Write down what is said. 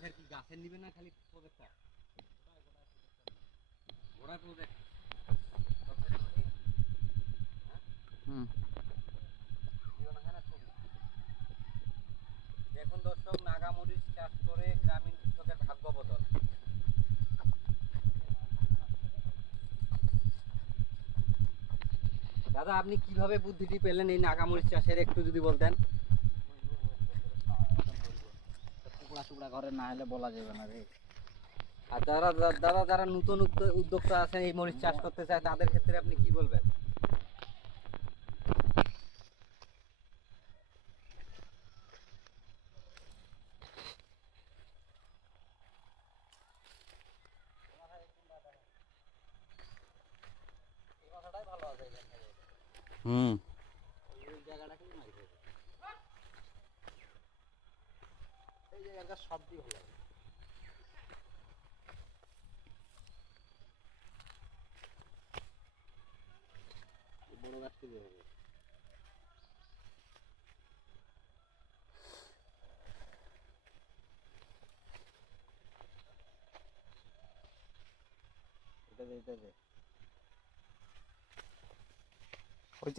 গাছের কি গাছের নিবে না খালি প্রজেক্টটা গোড়া প্রজেক্ট হুম দেখুন দর্শক নাগামরিচ চাষ করে গ্রামীণ কৃষকের ভাগ্য বদল। দাদা আপনি কিভাবে বুদ্ধিটি পেলেন এই নাগামরিচ চাষের একটু যদি বলতেন। টুকরা টুকরা ঘরে না হলে বলা যাবে না রে। আর যারা নতুন উদ্যোক্তা আছেন এই মরিচ চাষ করতে চায় তাদের ক্ষেত্রে আপনি কি বলবেন? হুম এই জায়গাটা সব দিয়ে ভালো লাগে। বড় গাছটি দিয়ে হবে। এটা দে